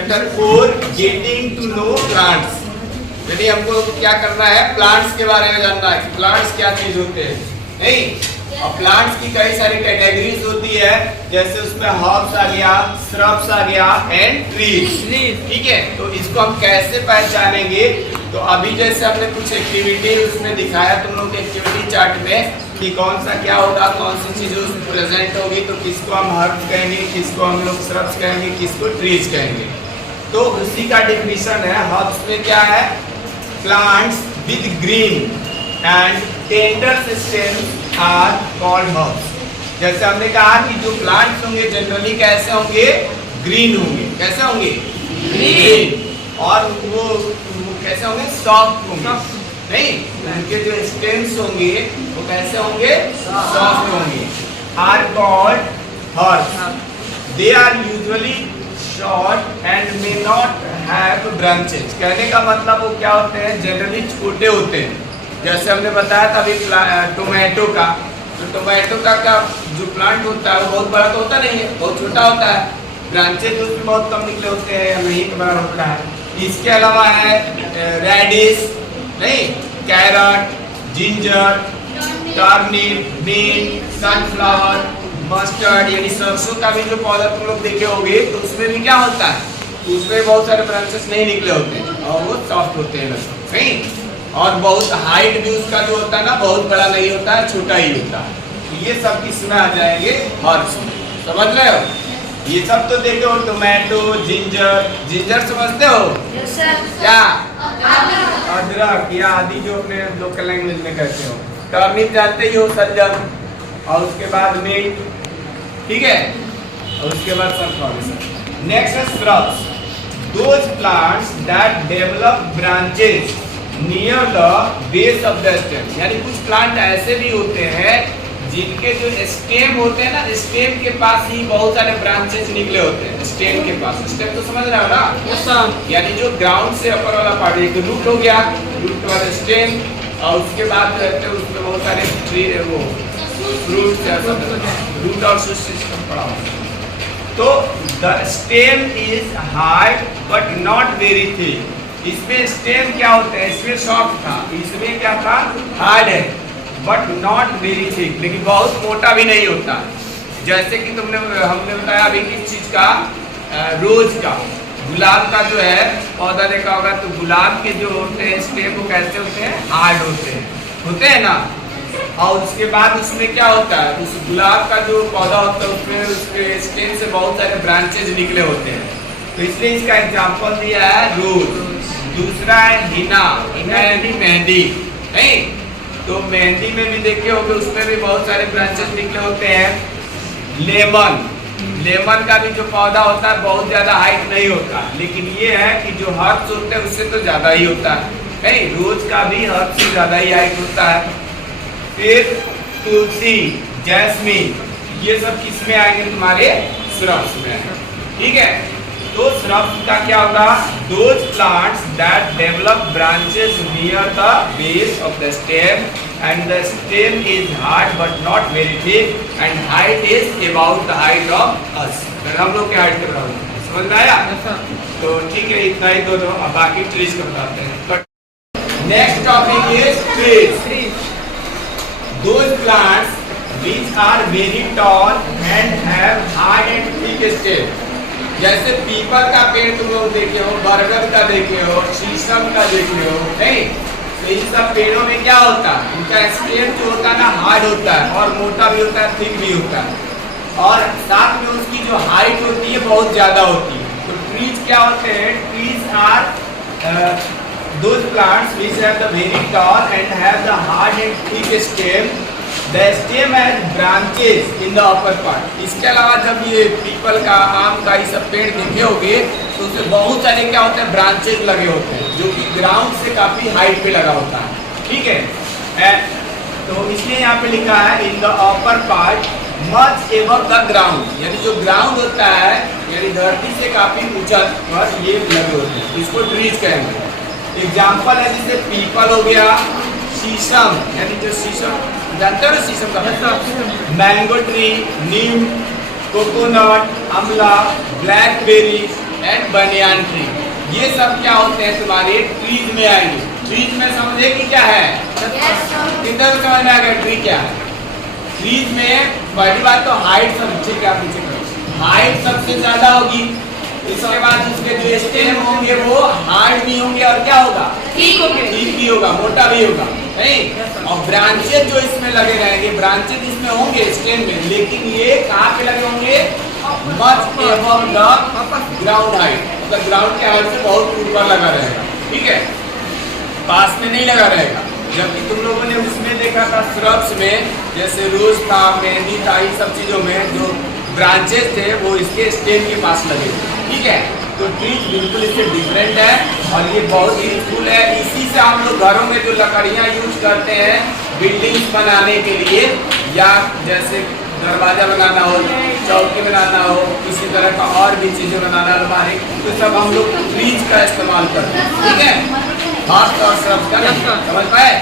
Chapter 4 getting to know plants. यदि हमको क्या करना है, प्लांट्स के बारे में जानना है कि प्लांट्स क्या चीज होते हैं। नहीं, और प्लांट्स की कई सारी कैटेगरीज होती है, जैसे उसमें हर्ब्स आ गया, श्रब्स आ गया एंड ट्रीज। ठीक है, तो इसको हम कैसे पहचानेंगे? तो अभी जैसे हमने कुछ एक्टिविटी उसमें दिखाया तुम लोग एक्टिविटी चार्ट में कि कौन सा क्या होगा, कौन सी चीज उसमें प्रेजेंट होगी, तो किसको हम हर्ब कहेंगे, किसको हम लोग श्रब्स कहेंगे, किसको ट्रीज कहेंगे। तो उसी का डिफिनीशन है। हर्ब्स में क्या है? Plants with green and tender stems are called herbs. जैसे हमने कहा कि जो प्लांट्स होंगे जनरली कैसे होंगे? ग्रीन होंगे। कैसे होंगे? ग्रीन। और वो कैसे होंगे? सॉफ्ट होंगे। नहीं, उनके जो स्टेम्स होंगे वो कैसे होंगे? सॉफ्ट होंगे। Are called herbs. They are usually short and may not have branches. कहने का मतलब वो क्या होते हैं? जनरली छोटे होते हैं। जैसे हमने बताया था अभी टोमेटो का, तो टोमेटो का जो प्लांट होता है वो बहुत बड़ा तो होता नहीं है, बहुत छोटा होता है। ब्रांचेज उसमें बहुत कम निकले होते हैं या नहीं बड़ा होता है। इसके अलावा है रेडिश, नहीं, carrot, ginger, turnip, bean, sunflower, mustard, यानी सरसों का भी जो पौधा तुम लोग देखे होंगे तो उसमें भी क्या होता है? उसमें बहुत सारे ब्रांचेस नहीं निकले होते हैं और वो सॉफ्ट होते हैं नहीं। और बहुत हाइट भी उसका जो होता है ना, बहुत बड़ा नहीं होता है, छोटा ही होता है। तो ये सब किसमें आ जाएंगे? हर्ब्स में। समझ रहे हो? ये सब तो देखे हो, टोमेटो, जिंजर। जिंजर समझते हो? क्या? अदरक या आदि जो अपने लोकल लैंग्वेज में कहते हो। टर्निप जानते ही हो, सलजम। और उसके बाद मिंट, ठीक है, और उसके बाद सनफ्लावर। नेक्स्ट है shrubs. Those plants that develop branches near the base of the stem. यानी कुछ प्लांट ऐसे भी होते हैं जिनके जो स्टेम होते हैं ना, स्टेम के पास ही बहुत सारे ब्रांचेस निकले होते हैं। स्टेम के पास, स्टेम तो समझ रहे हो ना? यानी जो ग्राउंड से ऊपर वाला पार्ट, एक रूट हो गया, रूट के बाद स्टेम, और उसके बाद रहते हैं उसमें बहुत सारे ट्री, वो फ्रूट्स या सब रूट और शूट सिस्टम पड़ा हुआ। तो the stem is hard but not very thick. इसमें स्टेम क्या होते हैं? इसमें सॉफ्ट था, इसमें क्या था? हार्ड है, बट नॉट वेरी थिक, लेकिन बहुत मोटा भी नहीं होता। जैसे कि हमने बताया अभी किस चीज का? रोज का, गुलाब का जो है पौधा देखा होगा, तो गुलाब के जो होते हैं स्टेम वो कैसे होते हैं? हार्ड होते हैं ना। और उसके बाद उसमें क्या होता है? उस गुलाब का जो पौधा होता है उसमें उसके स्टेम से बहुत सारे ब्रांचेज निकले होते हैं। तो इसलिए इसका एग्जांपल दिया है रोज। दूसरा है हिना। हिना यानी मेहंदी, नहीं, तो मेहंदी में भी देखे होंगे उसमें भी बहुत सारे ब्रांचेस निकले होते हैं। लेमन, लेमन का भी जो पौधा होता है बहुत ज्यादा हाइट नहीं होता, लेकिन ये है कि जो हर्ब्स होते हैं उससे तो ज्यादा ही होता है। नहीं, रोज का भी हर्ब्स से ज्यादा ही हाइट होता है। फिर तुलसी, जैस्मिन, ये सब किसमें आएंगे? तुम्हारे श्रब्स में। ठीक है, तो श्रब्स का क्या होगा? Those plants that develop branches near the base of the stem and the stem is hard but not very thick and height is about the height of us. हम लोग के हाइट के बराबर। समझ में आया? तो ठीक है, इतना ही दोनों। अब बाकी ट्रीज को बताते हैं। Next topic is trees. Those plants which are very tall and have hard and thick stem. जैसे पीपल का पेड़ तुम लोग देखे हो, बरगद का देखे हो, शीशम का देखे हो, नहीं, तो इन सब पेड़ों में क्या होता है? उनका स्टेम जो होता है ना, हार्ड होता है और मोटा भी होता है, थिक भी होता है, और साथ में उसकी जो हाइट होती है बहुत ज्यादा होती है। तो ट्रीज क्या होते हैं? Trees are those plants which have the very tall and have the hard and thick stem. The stem has branches in the upper part. इसके अलावा जब ये पीपल का, आम का, ये सब पेड़ देखे होंगे तो उसमें बहुत सारे क्या होते हैं? ब्रांचेस लगे होते हैं, जो कि ग्राउंड से काफी हाइट पे लगा होता है। ठीक है, तो इसलिए यहाँ पे लिखा है in the upper part much above the ground. यानी जो ग्राउंड होता है, यानी धरती से काफी ऊंचा पर ये लगे होते हैं, इसको ट्रीज कहेंगे। एग्जाम्पल है जैसे पीपल हो गया, शीशम, यानी जो शीशम जानते हो ना, शीशम का मतलब, मैंगो ट्री, नीम, कोकोनट, आंवला, ब्लैकबेरी, एंड बनियान ट्री। ये सब क्या होते हैं तुम्हारे ट्रीज में आएंगे। ट्रीज में समझे कि क्या है, कितना समझ में आ गया ट्री क्या है। ट्रीज में पहली बात तो हाइट सब हाइट सबसे ज्यादा होगी, इसके बाद उसके जो स्टेम होंगे वो हार्ड भी होंगे और क्या होगा, ठीक भी होगा, मोटा भी होगा, नहीं। और ब्रांचेज जो इसमें लगे रहेंगे, ब्रांचेज इसमें होंगे स्टेम में, लेकिन ये कहाँ पे लगे होंगे, much above the ground height, मतलब ग्राउंड के हाइट से बहुत ऊपर लगा रहेगा, ठीक है, पास में नहीं लगा रहेगा। जबकि तुम लोगों ने उसमें देखा था श्रब्स में, जैसे रोज था, मेहंदी था, इन सब चीजों में जो ब्रांचेस थे वो इसके स्टेम के पास लगे, ठीक है। तो ट्रीज बिल्कुल इससे डिफरेंट है और ये बहुत यूजफुल है। इसी से हम लोग घरों में जो लकड़ियाँ यूज करते हैं बिल्डिंग्स बनाने के लिए, या जैसे दरवाजा बनाना हो, चौकी बनाना हो, किसी तरह का और भी चीजें बनाना, अलमारी, तो सब हम लोग ट्रीज का इस्तेमाल करते हैं, ठीक है। बात और सब समझ पाए।